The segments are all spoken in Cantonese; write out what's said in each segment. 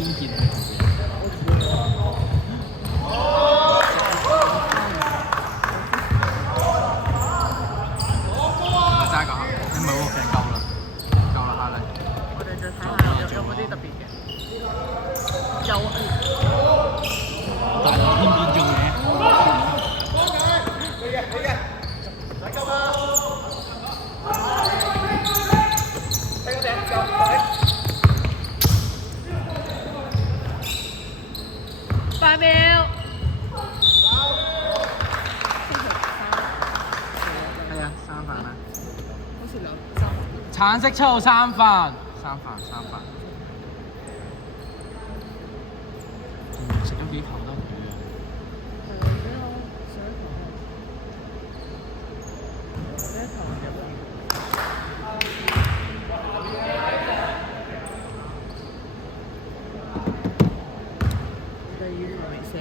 偏見。齋講，你唔係喎，夠啦，夠啦，下嚟。我哋再睇下有冇啲特別嘅。有啊。大頭天變做嘢。8秒。係啊，三飯啊。好似兩橙色7號三飯。食咗幾球得佢啊？係啊，俾我上一堂。第一堂入咗。第二堂未射。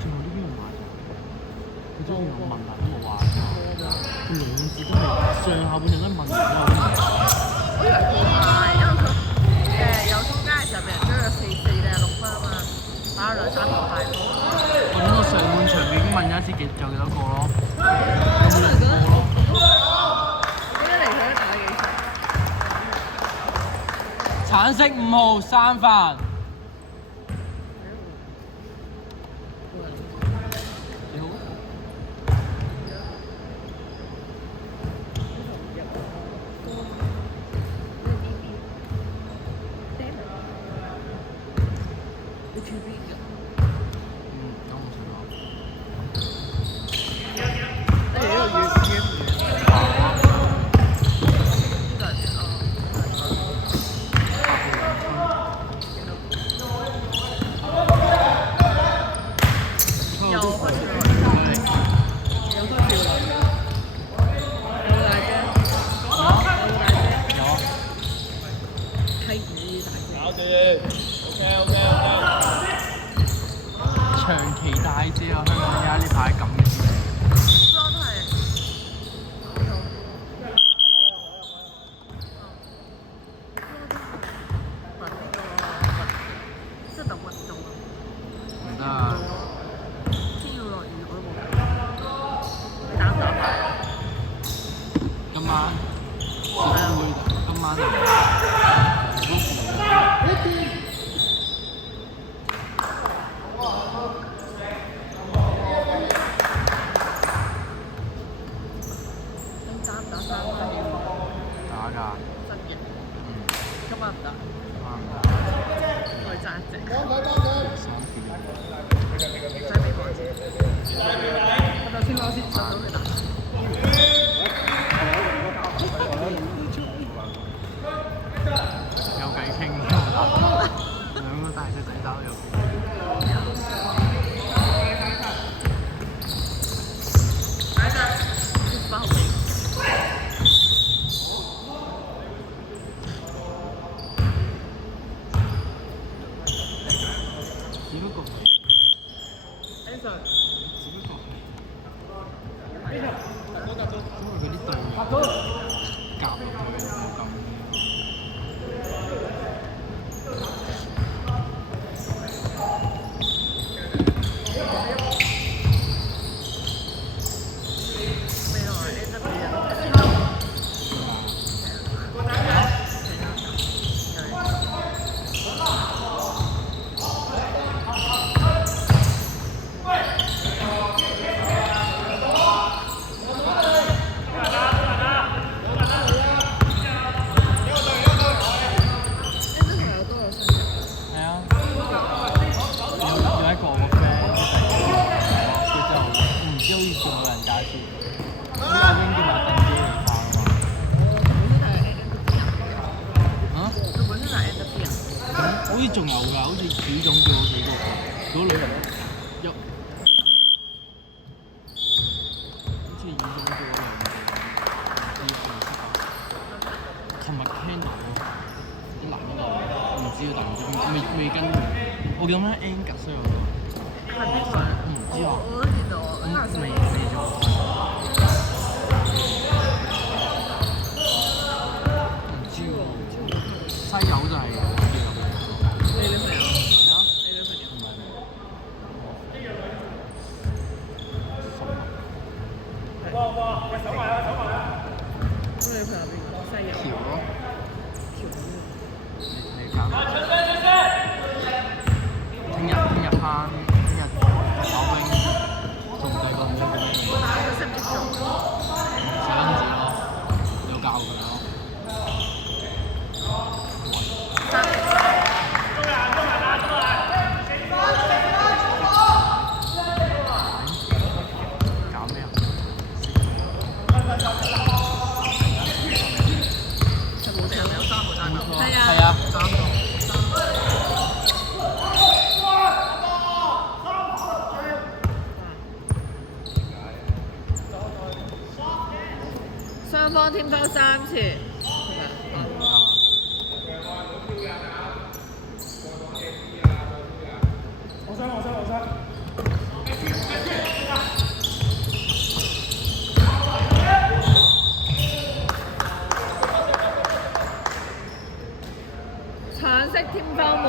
仲有呢邊有買咗？佢真係有問啊，都冇話。佢兩字都係上下半場都問完之後。我以為冇買，因為佢有中間嘅時候，俾人追咗4定係6分啊嘛，打咗2-3條快波。我諗我上半場已經問咗一次有幾多個咯，有冇2個咯？我記得嚟佢都打得幾長。橙色5號三飯。幾好？你去邊㗎？都唔錯。而且又遠。又開始來，有多條來。有冇大隻？有。睇住呢啲大隻。搞掂，OK。長期大隻啊！香港而家呢排咁嘅天氣。真係。即係等運動啊！唔得啊！天要落雨我都冇計。你打唔打牌？今晚會今晚就你打唔打3分嘅？打㗎。真嘅。今晚唔打。我哋爭一隻。3點。唔使俾我知。我頭先攞先上到佢打。有偈傾㗎，兩個大隻仔打有。18號尾。只不過。因為佢啲隊夾落去冇咁。未來 NW 好似仲有㗎，好似始終叫我幾個，嗰女人有，好似已經叫我琴日聽到啲男嘅唔知啊，但唔知未跟，我記得 Angus 嗰個，係咪水？我唔知啊，我都見到，未咗。唔知喎，西柚就係。你女朋友？次係咪？啱啊。橙色天花門。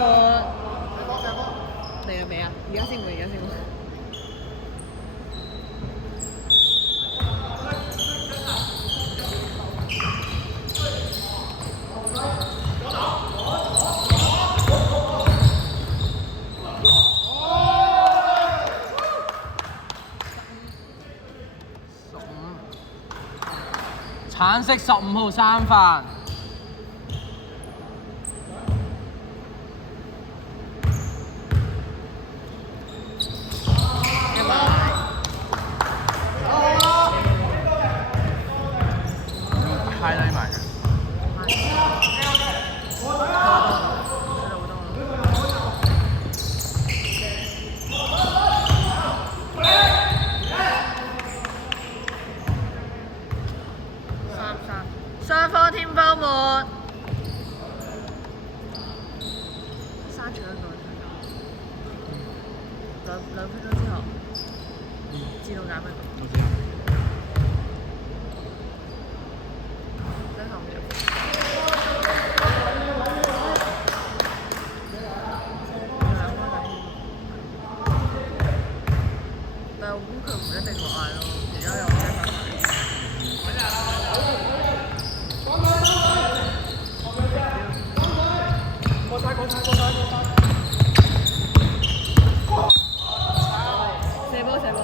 嚟啊未啊？而家先會，而家先會。橙色15號三飯。太低埋嘅。雙方天花門。刪除一個，兩分鐘之後自動減一個。我知啊。但係我估佢唔一定落嗌咯，而家又咩翻嚟？射波射波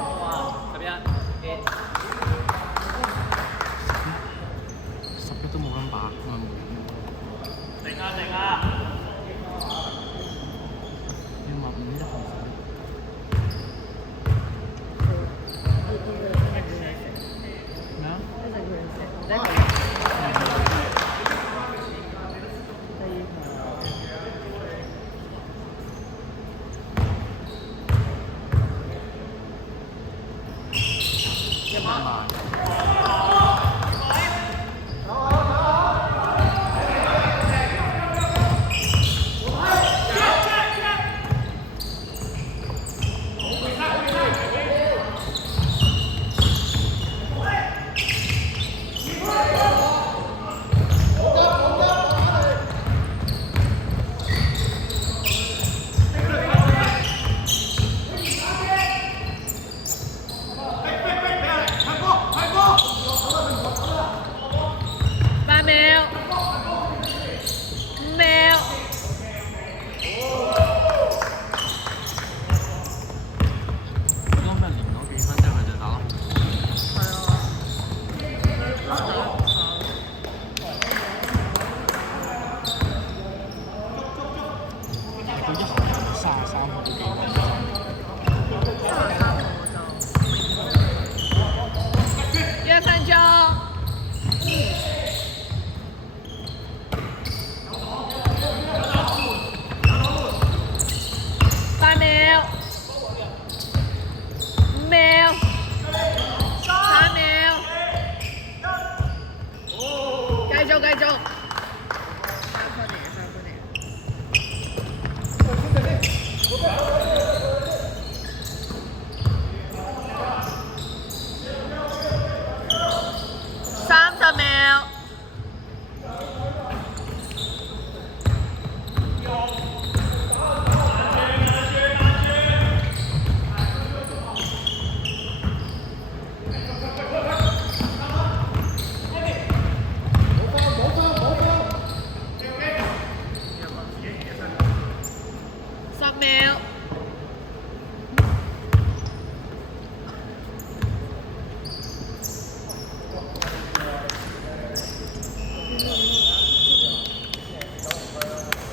！11都冇 number，咁咪冇人。定啊！你話5一號咩啊？繼續。30秒。10秒。